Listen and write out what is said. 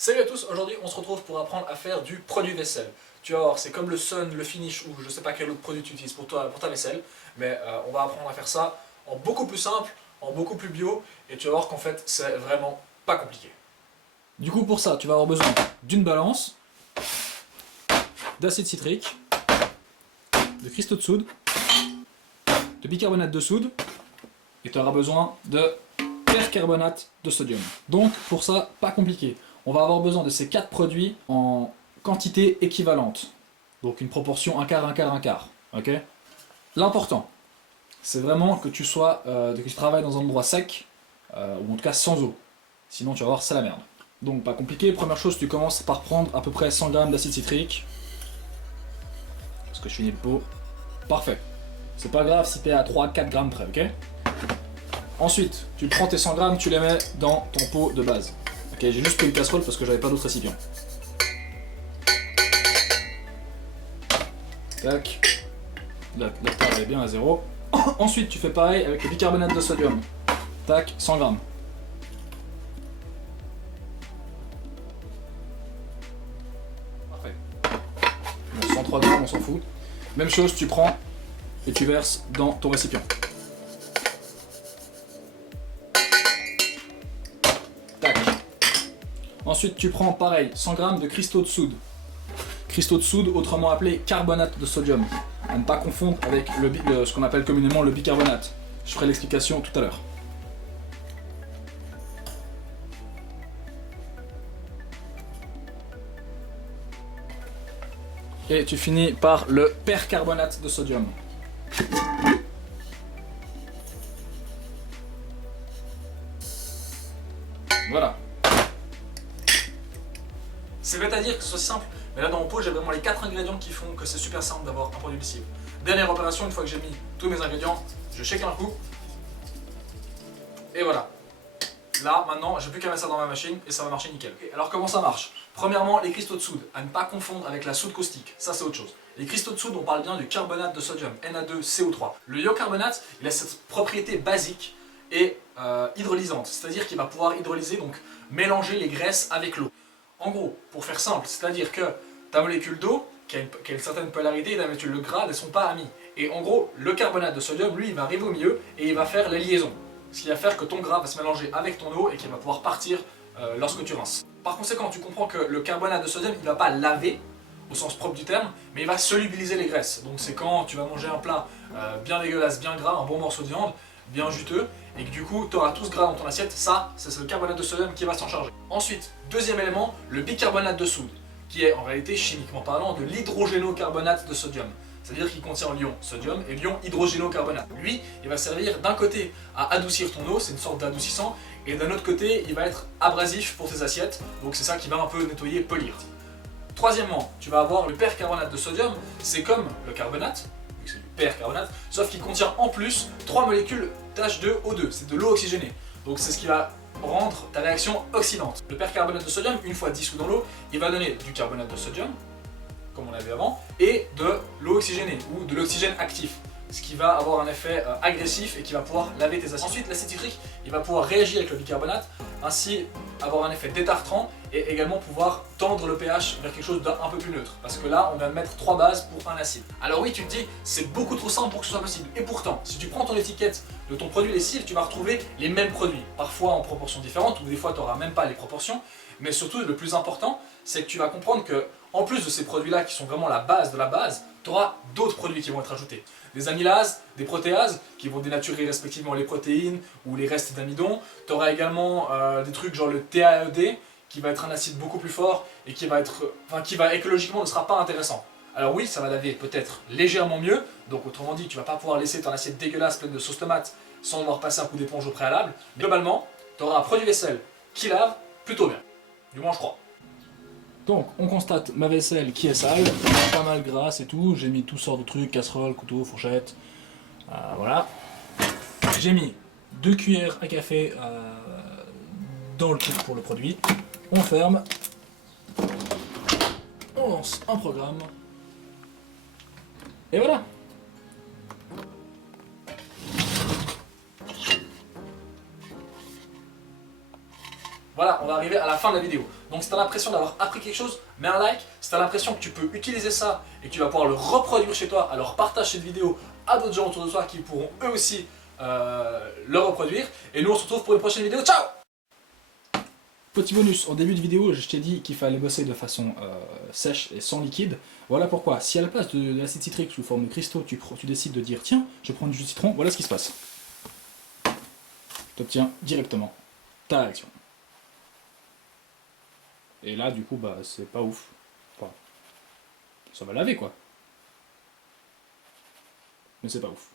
Salut à tous, aujourd'hui on se retrouve pour apprendre à faire du produit vaisselle. Tu vas voir, c'est comme le Sun, le Finish ou je sais pas quel autre produit tu utilises pour ta vaisselle, mais on va apprendre à faire ça en beaucoup plus simple, en beaucoup plus bio, et tu vas voir qu'en fait c'est vraiment pas compliqué. Du coup pour ça, tu vas avoir besoin d'une balance, d'acide citrique, de cristaux de soude, de bicarbonate de soude, et tu auras besoin de percarbonate de sodium. Donc pour ça, pas compliqué. On va avoir besoin de ces 4 produits en quantité équivalente. Donc une proportion 1/4, 1/4, 1/4. Ok. L'important, c'est vraiment que tu travailles dans un endroit sec, ou en tout cas sans eau. Sinon tu vas voir, c'est la merde. Donc pas compliqué, première chose, tu commences par prendre à peu près 100 g d'acide citrique. Parce que je finis le pot. Parfait. C'est pas grave si t'es à 3-4 grammes près, ok. Ensuite, tu prends tes 100 grammes, tu les mets dans ton pot de base. Ok, j'ai juste pris une casserole parce que j'avais pas d'autre récipient. Tac. La table est bien à 0. Ensuite, tu fais pareil avec le bicarbonate de sodium. Tac, 100 grammes. Parfait. Bon, 103 grammes, on s'en fout. Même chose, tu prends et tu verses dans ton récipient. Tac. Ensuite, tu prends pareil 100 g de cristaux de soude. Cristaux de soude, autrement appelé carbonate de sodium. À ne pas confondre avec ce qu'on appelle communément le bicarbonate. Je ferai l'explication tout à l'heure. Et tu finis par le percarbonate de sodium. Voilà. C'est bête à dire que ce soit simple, mais là dans mon pot j'ai vraiment les 4 ingrédients qui font que c'est super simple d'avoir un produit lessive. Dernière opération, une fois que j'ai mis tous mes ingrédients, je shake un coup. Et voilà. Là maintenant j'ai plus qu'à mettre ça dans ma machine et ça va marcher nickel. Et alors comment ça marche? Premièrement, les cristaux de soude, à ne pas confondre avec la soude caustique, ça c'est autre chose. Les cristaux de soude, on parle bien du carbonate de sodium, Na2CO3. Le iocarbonate, il a cette propriété basique et hydrolysante, c'est-à-dire qu'il va pouvoir hydrolyser, donc mélanger les graisses avec l'eau. En gros, pour faire simple, c'est-à-dire que ta molécule d'eau, qui a une certaine polarité, et ta molécule de gras ne sont pas amies. Et en gros, le carbonate de sodium, lui, il va arriver au milieu et il va faire la liaison. Ce qui va faire que ton gras va se mélanger avec ton eau et qu'il va pouvoir partir lorsque tu rinces. Par conséquent, tu comprends que le carbonate de sodium, il ne va pas laver, au sens propre du terme, mais il va solubiliser les graisses. Donc c'est quand tu vas manger un plat bien dégueulasse, bien gras, un bon morceau de viande, bien juteux, et que du coup tu auras tout ce gras dans ton assiette, ça c'est le carbonate de sodium qui va s'en charger. Ensuite, deuxième élément, le bicarbonate de soude, qui est en réalité, chimiquement parlant, de l'hydrogénocarbonate de sodium. C'est-à-dire qu'il contient l'ion sodium et l'ion hydrogénocarbonate. Lui, il va servir d'un côté à adoucir ton eau, c'est une sorte d'adoucissant, et d'un autre côté, il va être abrasif pour tes assiettes, donc c'est ça qui va un peu nettoyer, polir. Troisièmement, tu vas avoir le percarbonate de sodium, c'est comme le carbonate, c'est du percarbonate, sauf qu'il contient en plus 3 molécules d'H2O2, c'est de l'eau oxygénée. Donc c'est ce qui va rendre ta réaction oxydante. Le percarbonate de sodium, une fois dissous dans l'eau, il va donner du carbonate de sodium, comme on avait avant, et de l'eau oxygénée, ou de l'oxygène actif, ce qui va avoir un effet agressif et qui va pouvoir laver tes assiettes. Ensuite, l'acide citrique, il va pouvoir réagir avec le bicarbonate, ainsi avoir un effet détartrant et également pouvoir tendre le pH vers quelque chose d'un peu plus neutre. Parce que là, on va mettre 3 bases pour un acide. Alors oui, tu te dis, c'est beaucoup trop simple pour que ce soit possible. Et pourtant, si tu prends ton étiquette de ton produit lessive, tu vas retrouver les mêmes produits. Parfois en proportions différentes, ou des fois tu n'auras même pas les proportions. Mais surtout, le plus important, c'est que tu vas comprendre que, en plus de ces produits-là qui sont vraiment la base de la base, tu auras d'autres produits qui vont être ajoutés. Des amylases, des protéases qui vont dénaturer respectivement les protéines ou les restes d'amidon. Tu auras également des trucs genre le TAED qui va être un acide beaucoup plus fort et qui va écologiquement ne sera pas intéressant. Alors oui, ça va laver peut-être légèrement mieux, donc autrement dit, tu vas pas pouvoir laisser ton assiette dégueulasse pleine de sauce tomate sans devoir passer un coup d'éponge au préalable. Mais globalement, tu auras un produit vaisselle qui lave plutôt bien. Du moins je crois. Donc, on constate ma vaisselle qui est sale, pas mal grasse et tout. J'ai mis toutes sortes de trucs, casserole, couteau, fourchette. Voilà. J'ai mis 2 cuillères à café dans le truc pour le produit. On ferme. On lance un programme. Et voilà. Voilà, on va arriver à la fin de la vidéo. Donc si tu as l'impression d'avoir appris quelque chose, mets un like. Si tu as l'impression que tu peux utiliser ça et que tu vas pouvoir le reproduire chez toi, alors partage cette vidéo à d'autres gens autour de toi qui pourront eux aussi le reproduire. Et nous on se retrouve pour une prochaine vidéo. Ciao! Petit bonus, en début de vidéo, je t'ai dit qu'il fallait bosser de façon sèche et sans liquide. Voilà pourquoi, si à la place de l'acide citrique sous forme de cristaux, tu décides de dire tiens, je prends du jus de citron, voilà ce qui se passe. Tu obtiens directement ta réaction. Et là, du coup, bah, c'est pas ouf. Enfin, ça va laver, quoi. Mais c'est pas ouf.